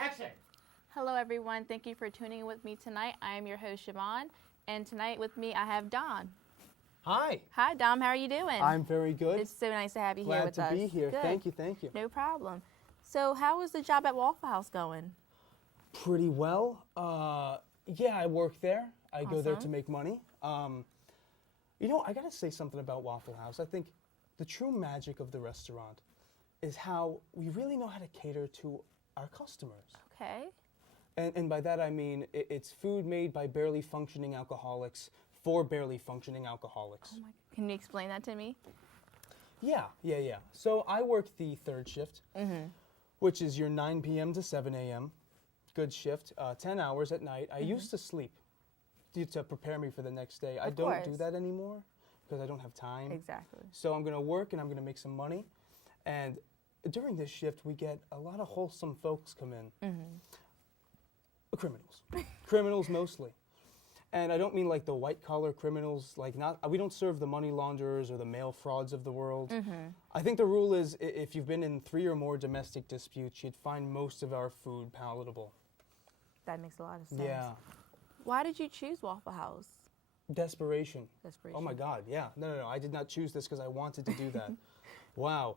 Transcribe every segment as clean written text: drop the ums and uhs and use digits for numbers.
Action! Hello everyone, thank you for tuning in with me tonight. I am your host Chavon, and tonight with me I have Dom. Hi. Hi Dom, how are you doing? I'm very good. It's so nice to have you here with us. Glad to be here. Good. Thank you, thank you. No problem. So how is the job at Waffle House going? Pretty well. Yeah, I work there. I go there to Awesome. make money. I gotta say something about Waffle House. I think the true magic of the restaurant is how we really know how to cater to our customers. Okay. And by that I mean it's food made by barely functioning alcoholics for barely functioning alcoholics. Oh my, can you explain that to me? Yeah. So I work the third shift, which is your 9 p.m. to 7 a.m. Good shift, 10 hours at night. I used to sleep to prepare me for the next day. I don't do that anymore because I don't have time. Exactly. So I'm going to work and I'm going to make some money. And during this shift, we get a lot of wholesome folks come in. Criminals. Criminals mostly. And I don't mean like the white-collar criminals, we don't serve the money launderers or the mail frauds of the world. I think the rule is if you've been in 3 or more domestic disputes, you'd find most of our food palatable. That makes a lot of sense. Yeah. Why did you choose Waffle House? Desperation. Desperation. Oh my God, yeah. No. I did not choose this because I wanted to do that. Wow.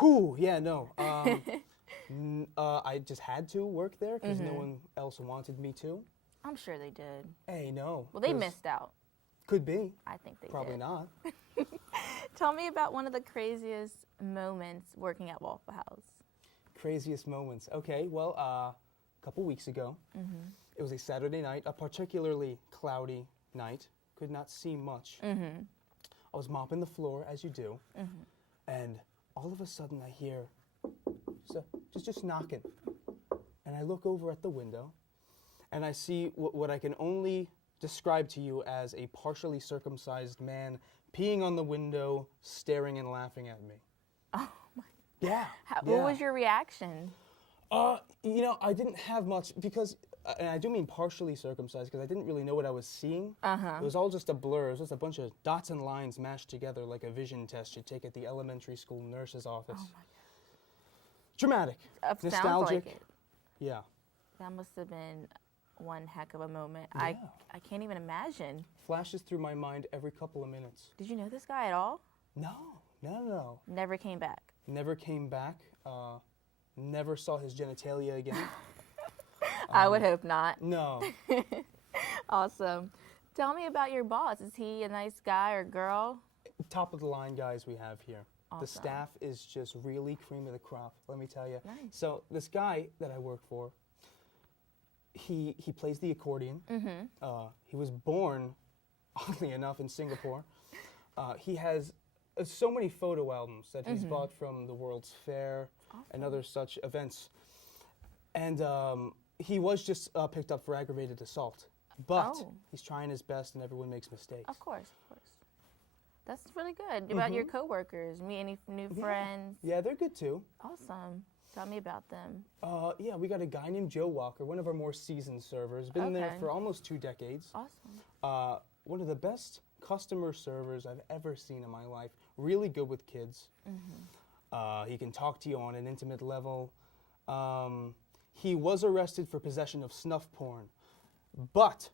Whew, yeah, no. I just had to work there because no one else wanted me to. I'm sure they did. Hey, no. Well, they missed out. Could be. I think they Probably did. not. Tell me about one of the craziest moments working at Waffle House. Craziest moments. Okay, well, a couple weeks ago, it was a Saturday night, a particularly cloudy night. Could not see much. I was mopping the floor, as you do, and all of a sudden I hear just knocking. And I look over at the window, and I see what I can only describe to you as a partially circumcised man peeing on the window, staring and laughing at me. Oh my. Yeah. What was your reaction? I didn't have much because, and I do mean partially circumcised because I didn't really know what I was seeing. It was all just a blur. It was just a bunch of dots and lines mashed together like a vision test you'd take at the elementary school nurse's office. Oh my God. Dramatic. Sounds Nostalgic. like it. Yeah. That must have been one heck of a moment. Yeah. I can't even imagine. Flashes through my mind every couple of minutes. Did you know this guy at all? No. Never came back. Never came back. Never saw his genitalia again. I would hope not. No. Awesome. Tell me about your boss. Is he a nice guy or girl? Top of the line guys we have here. Awesome. The staff is just really cream of the crop, let me tell you. Nice. So this guy that I work for, he plays the accordion. He was born, oddly enough, in Singapore. He has so many photo albums that he's bought from the World's Fair and other such events. And he was just picked up for aggravated assault. But he's trying his best and everyone makes mistakes. Of course. That's really good. About your coworkers, meet any new friends? Yeah, they're good too. Awesome. Tell me about them. Yeah, we got a guy named Joe Walker, one of our more seasoned servers. Been there for almost 2 decades. Awesome. One of the best customer servers I've ever seen in my life. Really good with kids. He can talk to you on an intimate level. He was arrested for possession of snuff porn, but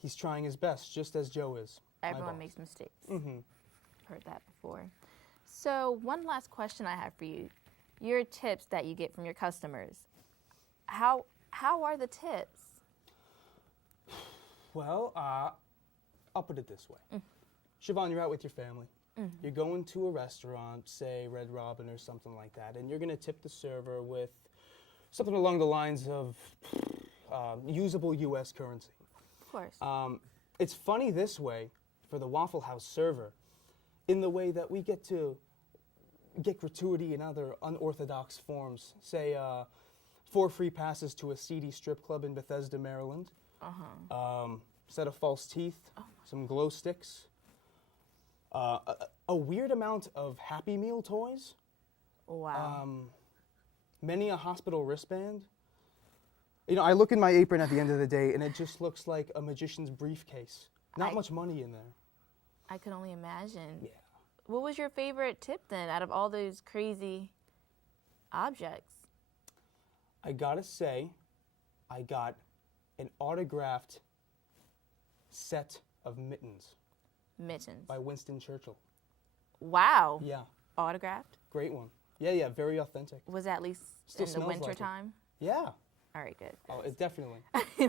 he's trying his best, just as Joe is. Everyone makes mistakes. Heard that before. So one last question I have for you. Your tips that you get from your customers. How are the tips? Well, I'll put it this way. Chavon, you're out with your family. You're going to a restaurant, say Red Robin or something like that, and you're going to tip the server with something along the lines of usable U.S. currency. Of course. It's funny this way for the Waffle House server in the way that we get to get gratuity in other unorthodox forms. Say 4 free passes to a seedy strip club in Bethesda, Maryland. Set of false teeth, some glow sticks, a weird amount of Happy Meal toys. Wow. Many a hospital wristband. I look in my apron at the end of the day, and it just looks like a magician's briefcase. Not much money in there. I could only imagine. Yeah. What was your favorite tip then out of all those crazy objects? I gotta say, I got an autographed set of mittens Mittens. by Winston Churchill. Wow. Yeah, Autographed? great one. Yeah, very authentic. Was that at least Still in the smells winter like it. time? Yeah. All right, good. Oh, it definitely.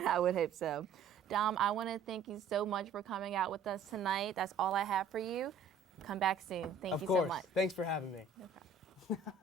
I would hope so. Dom, I want to thank you so much for coming out with us tonight. That's all I have for you. Come back soon. Thank you Of course. so much. Thanks for having me. No problem.